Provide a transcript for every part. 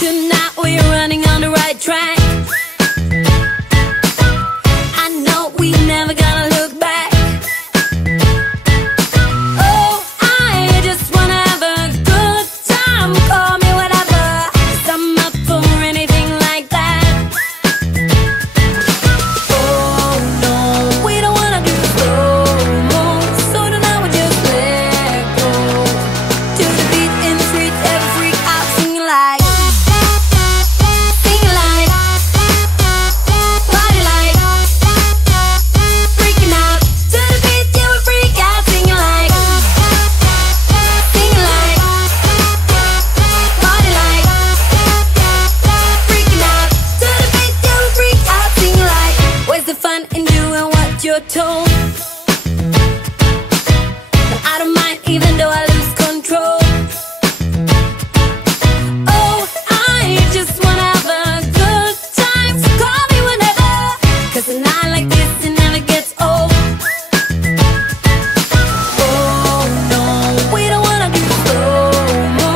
Tonight we're running on the right track. I know we never gonna look back. Oh, I just wanna have a good time. Call me whatever, 'cause I'm up for anything like that. Oh no, we don't wanna do slow-mo, so tonight we just let go. To the beat in the street, every freak out singing like, singing like, party like, freaking out. To the beat, yeah, we freak out singing like, singing like, party like, freaking out. To the beat, yeah, we freak out singing like. Where's the fun in doing what you're told? But I don't mind even though I lose control. Oh, I just wanna have a good time, so call me whenever, 'cause a night like this, it never gets old. Oh no, we don't wanna do slow-mo,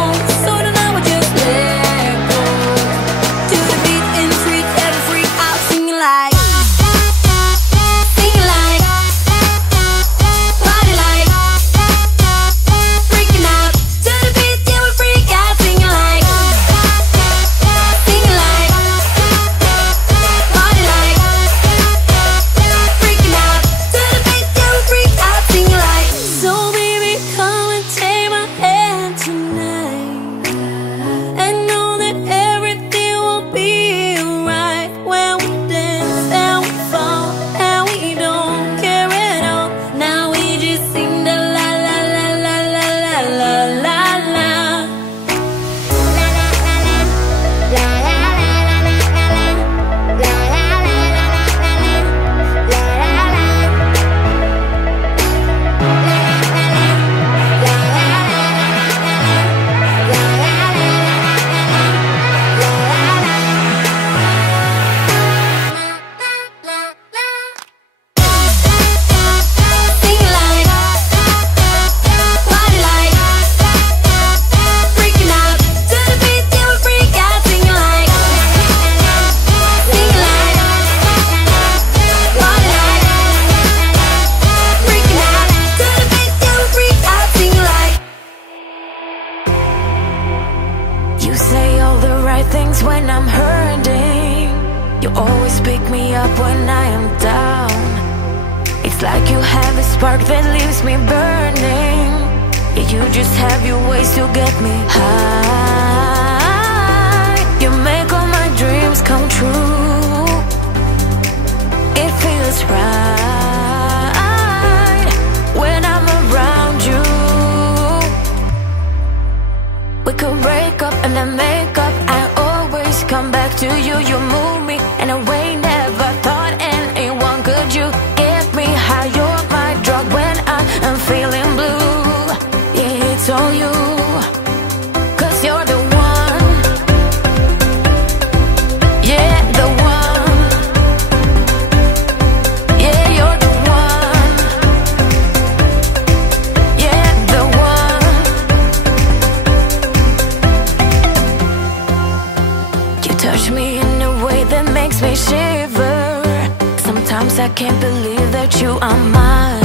so tonight we just let go. To the beat in the street, every freak out singing like, singing like, party like, freaking out. To the beat, yeah, we freak out singing like, singing like, party like, freaking out. To the beat, yeah, we freak out singing like. So baby, come and take my hand tonight, and know that everything will be alright when we dance and we fall and we don't care at all. Now we just sing the la la la la la la la la la. Singing like, party like, freaking out. To the beat, yeah, we freak out singing like, singing like, party like, freaking out. To the beat, yeah, we freak out singing like. You say all the right things when I'm hurting. You always pick me up when I am down. It's like you have a spark that leaves me burning. Yeah, you just have your ways to get me high. You make all my dreams come true. It feels right when I'm around you. We could break up and then make up. I always come back to you. You move me in a way never thought anyone could. You get me high. You're my drug when I am feeling blue. Yeah, it's all you, 'cause you're the one. Yeah, the one. Yeah, you're the one. Yeah, the one. You touch me in a way that makes me shiver. Sometimes I can't believe that you are mine.